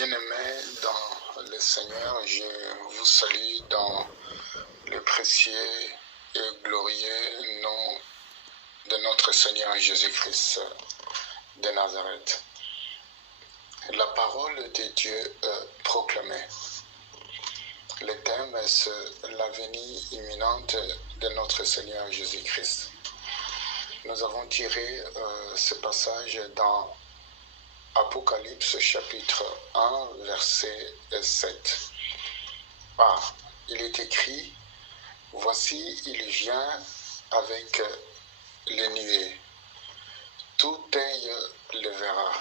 Bien-aimés dans le Seigneur, je vous salue dans le précieux et glorieux nom de notre Seigneur Jésus-Christ de Nazareth. La parole de Dieu est proclamée. Le thème est la venue imminente de notre Seigneur Jésus-Christ. Nous avons tiré ce passage dans Apocalypse chapitre 1, verset 7. Il est écrit, « Voici, il vient avec les nuées. Tout œil le verra. »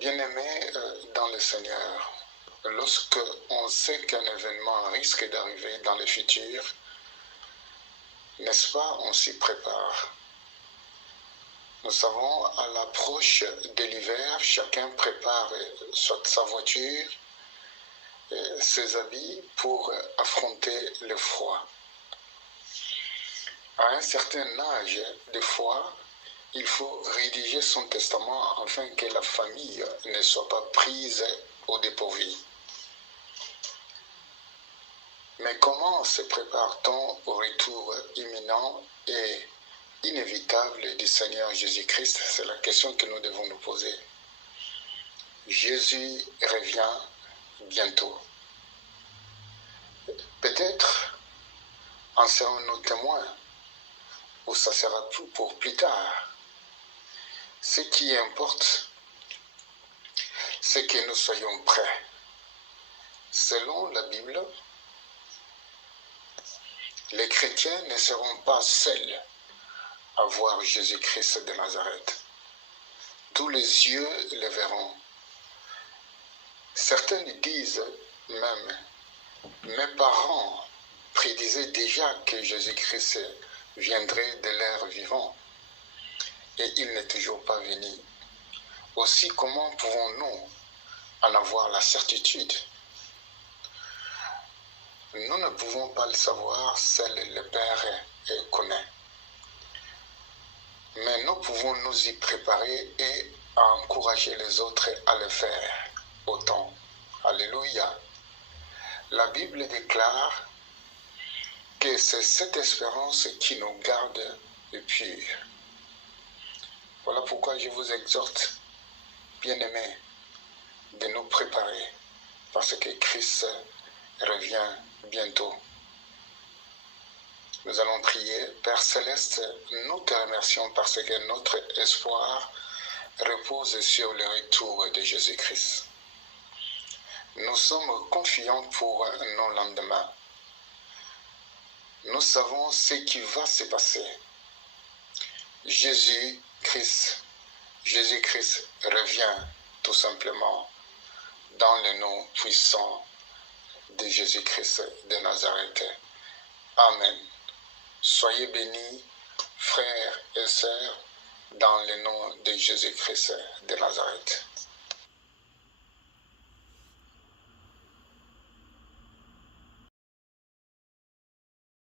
Bien-aimés dans le Seigneur, lorsque on sait qu'un événement risque d'arriver dans le futur, n'est-ce pas, on s'y prépare. Nous savons, à l'approche de l'hiver, chacun prépare soit sa voiture, ses habits pour affronter le froid. À un certain âge, des fois, il faut rédiger son testament afin que la famille ne soit pas prise au dépourvu. Mais comment se prépare-t-on au retour imminent et inévitable du Seigneur Jésus-Christ? C'est la question que nous devons nous poser. Jésus revient bientôt. Peut-être en serons-nous témoins, ou ça sera pour plus tard. Ce qui importe, c'est que nous soyons prêts. Selon la Bible, les chrétiens ne seront pas seuls à voir Jésus-Christ de Nazareth. Tous les yeux le verront. Certains disent même, mes parents prédisaient déjà que Jésus-Christ viendrait de l'air vivant et il n'est toujours pas venu. Aussi, comment pouvons-nous en avoir la certitude? Nous ne pouvons pas le savoir, seul le Père connaît. Mais nous pouvons nous y préparer et encourager les autres à le faire autant. Alléluia. La Bible déclare que c'est cette espérance qui nous garde purs. Voilà pourquoi je vous exhorte, bien-aimés, de nous préparer, parce que Christ revient bientôt. Nous allons prier. Père Céleste, nous te remercions parce que notre espoir repose sur le retour de Jésus-Christ. Nous sommes confiants pour nos lendemains. Nous savons ce qui va se passer. Jésus-Christ revient tout simplement dans le nom puissant de Jésus-Christ de Nazareth. Amen. Soyez bénis, frères et sœurs, dans le nom de Jésus-Christ de Nazareth.